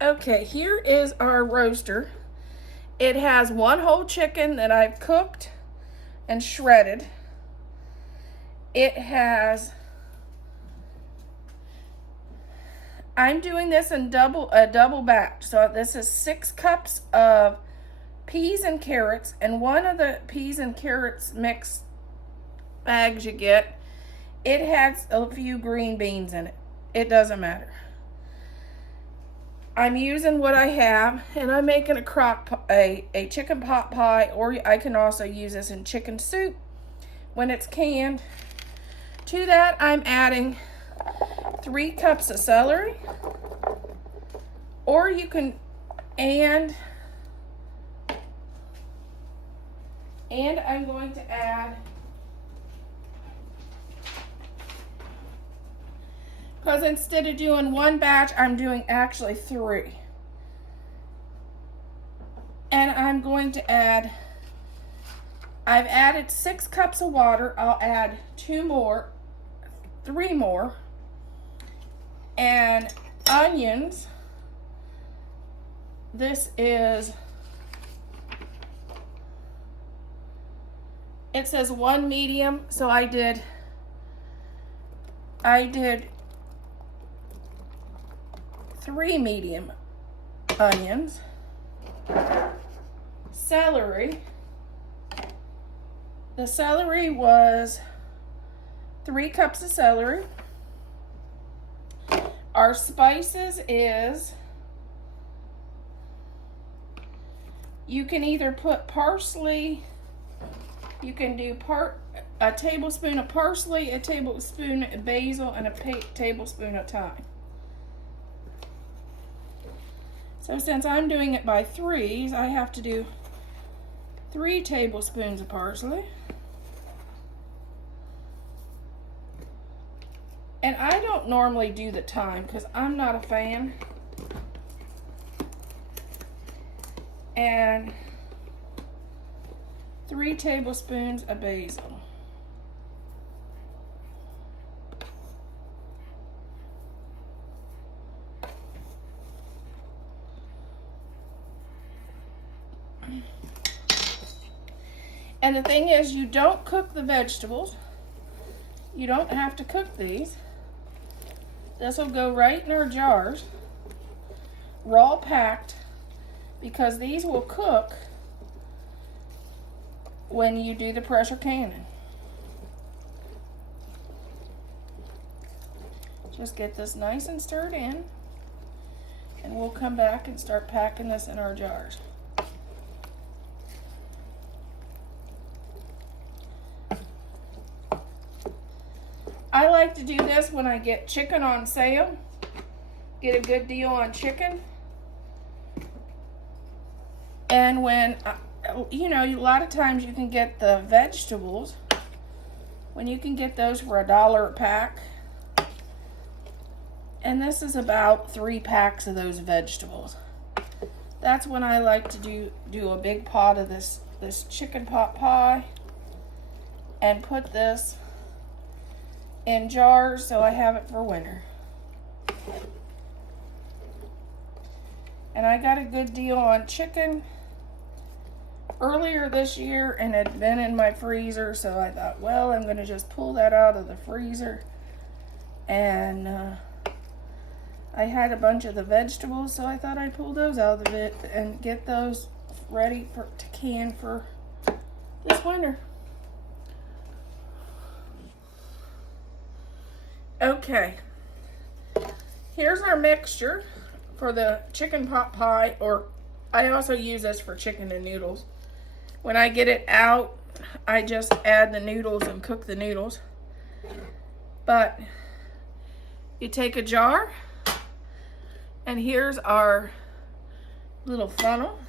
Okay, here is our roaster. It has one whole chicken that I've cooked and shredded. It has, I'm doing this in a double batch. So this is 6 cups of peas and carrots, and one of the peas and carrots mix bags you get, it has a few green beans in it. It doesn't matter. I'm using what I have, and I'm making a chicken pot pie, or I can also use this in chicken soup when it's canned. To that, I'm adding 3 cups of celery, or you can, and I'm going to add, because instead of doing one batch, I'm doing actually 3. And I'm going to add, I've added 6 cups of water. I'll add 3 more. And onions, this is, it says 1 medium, so I did 3 medium onions. Celery, the celery was 3 cups of celery. Our spices is, you can either put parsley, you can do a tablespoon of parsley, a tablespoon of basil, and a tablespoon of thyme. So since I'm doing it by 3s, I have to do 3 tablespoons of parsley. And I don't normally do the thyme because I'm not a fan. And 3 tablespoons of basil. And the thing is, you don't cook the vegetables. You don't have to cook these. This will go right in our jars, raw packed, because these will cook when you do the pressure canning. Just get this nice and stirred in, and we'll come back and start packing this in our jars. I like to do this when I get chicken on sale. Get a good deal on chicken. And when, you know, a lot of times you can get the vegetables, when you can get those for $1 a pack. And this is about 3 packs of those vegetables. That's when I like to do a big pot of this chicken pot pie and put this in jars so I have it for winter. And I got a good deal on chicken earlier this year, and it had been in my freezer, so I thought, well, I'm gonna just pull that out of the freezer. And I had a bunch of the vegetables, so I thought I'd pull those out of it and get those ready to can for this winter. Okay, here's our mixture for the chicken pot pie, or I also use this for chicken and noodles. When I get it out, I just add the noodles and cook the noodles. But you take a jar, and here's our little funnel.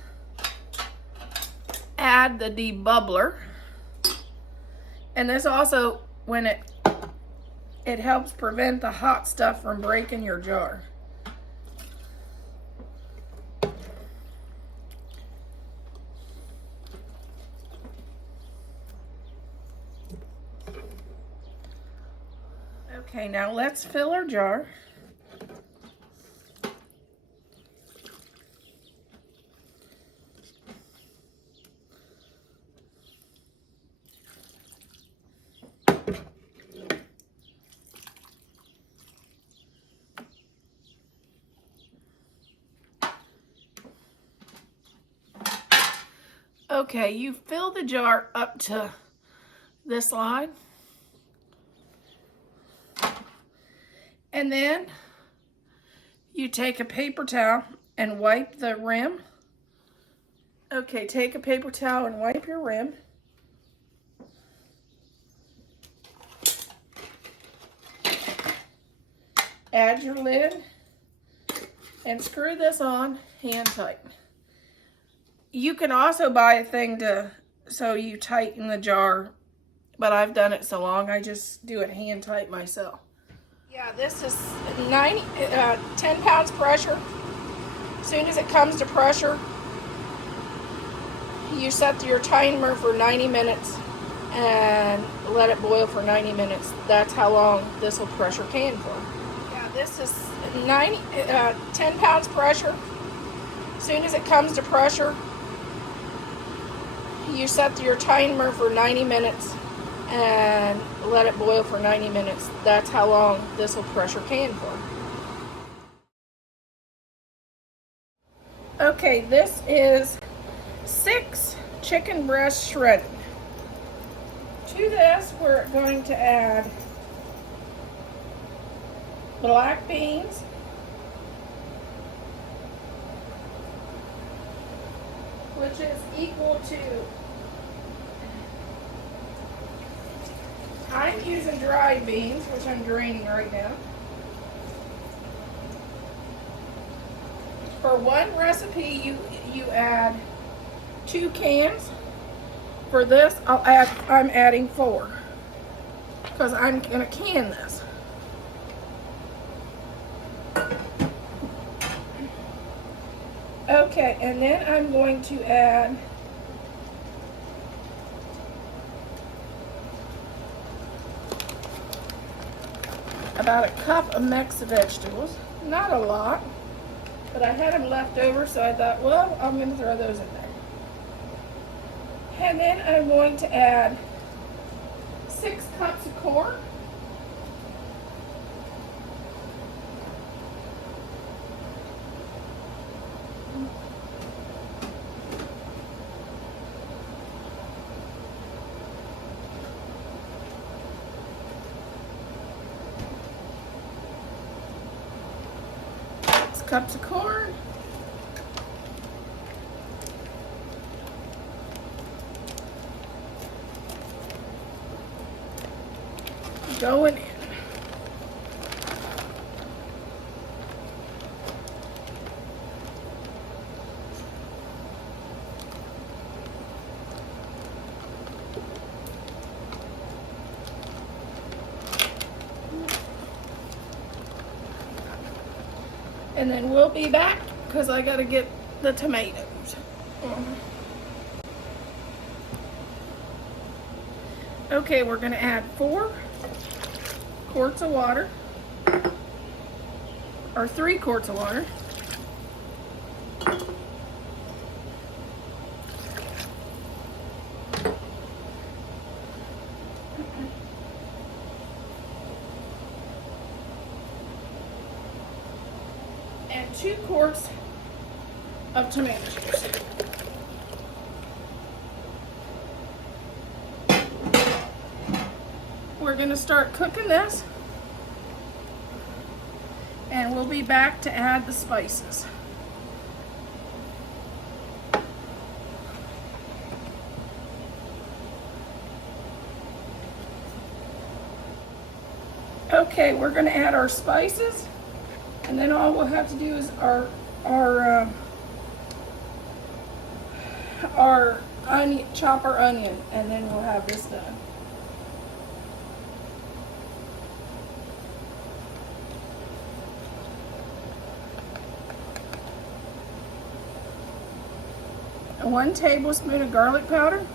Add the debubbler. And this also, when it helps prevent the hot stuff from breaking your jar. Okay, now let's fill our jar. Okay, you fill the jar up to this line. And then you take a paper towel and wipe the rim. Okay, take a paper towel and wipe your rim. Add your lid and screw this on hand tight. You can also buy a thing so you tighten the jar, but I've done it so long I just do it hand tight myself. Yeah, this is 10 pounds pressure. As soon as it comes to pressure, you set your timer for 90 minutes and let it boil for 90 minutes. That's how long this will pressure can for. Yeah, this is 10 pounds pressure. As soon as it comes to pressure, you set your timer for 90 minutes and let it boil for 90 minutes. That's how long this will pressure can for. Okay, this is 6 chicken breasts shredded. To this, we're going to add black beans, which is equal to, I'm using dried beans, which I'm draining right now. For one recipe, you add 2 cans. For this, I'm adding 4, because I'm gonna can this. Okay, and then I'm going to add about a cup of mixed vegetables. Not a lot, but I had them left over, so I thought, well, I'm going to throw those in there. And then I'm going to add 6 cups of corn. Cups of corn. Going in. And then we'll be back because I gotta get the tomatoes. Okay, we're gonna add 4 quarts of water, or 3 quarts of water. And 2 quarts of tomato juice. We're going to start cooking this, and we'll be back to add the spices. Okay, we're going to add our spices. And then all we'll have to do is our onion, chop our onion, and then we'll have this done. And 1 tablespoon of garlic powder.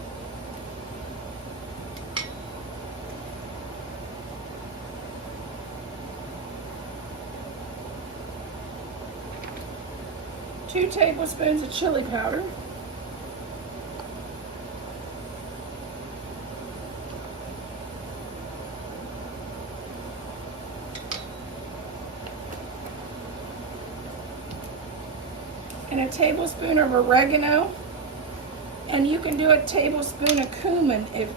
2 tablespoons of chili powder. And a tablespoon of oregano And you can do a tablespoon of cumin if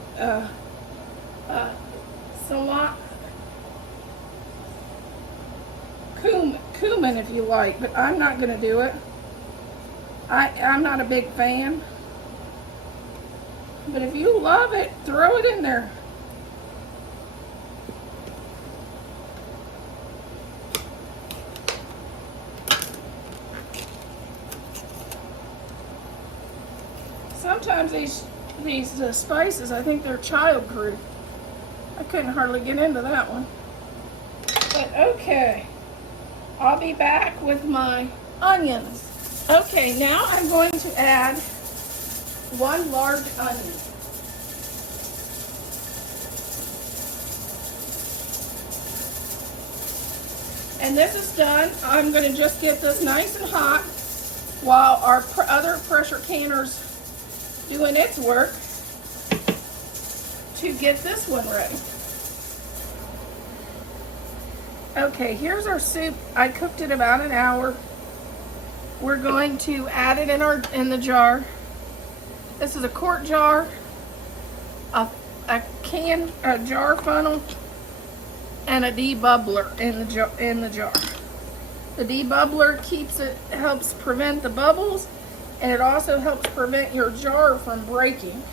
cumin if you like, but I'm not going to do it. I'm not a big fan. But if you love it, throw it in there. Sometimes these spices, I think they're childproof. I couldn't hardly get into that one. But okay, I'll be back with my onions. Okay, now I'm going to add 1 large onion. And this is done. I'm going to just get this nice and hot while our other pressure canner's doing its work to get this one ready. Okay, here's our soup. I cooked it about an hour. We're going to add it in the jar. This is a quart jar, a jar funnel, and a debubbler in the jar. The debubbler helps prevent the bubbles, and it also helps prevent your jar from breaking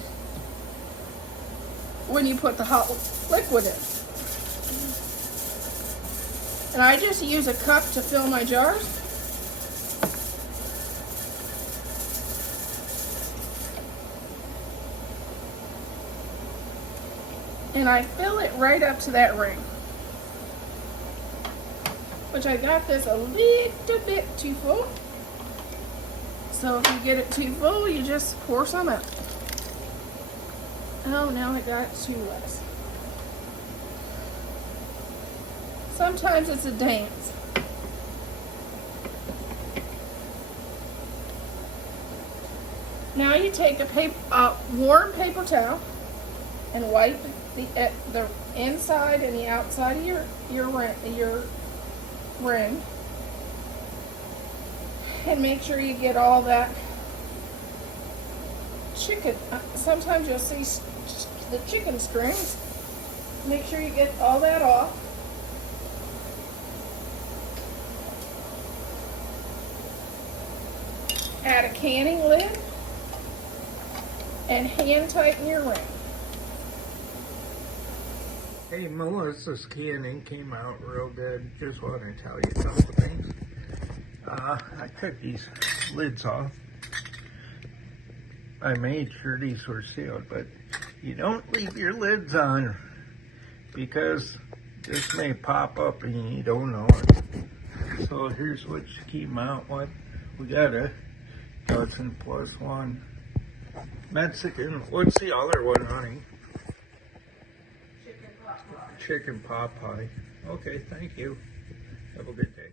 when you put the hot liquid in. And I just use a cup to fill my jars. And I fill it right up to that ring. Which I got this a little bit too full. So if you get it too full, you just pour some out. Oh, now I got too less. Sometimes it's a dance. Now you take a warm paper towel and wipe the inside and the outside of your ring, and make sure you get all that chicken. Sometimes you'll see the chicken strings. Make sure you get all that off. Add a canning lid and hand tighten your ring. Hey, Melissa's canning came out real good. Just want to tell you a couple things. I took these lids off. I made sure these were sealed, but you don't leave your lids on because this may pop up and you don't know it. So here's what you came out with. We got a dozen plus one Mexican. What's the other one, honey? Chicken pot pie. Okay, thank you. Have a good day.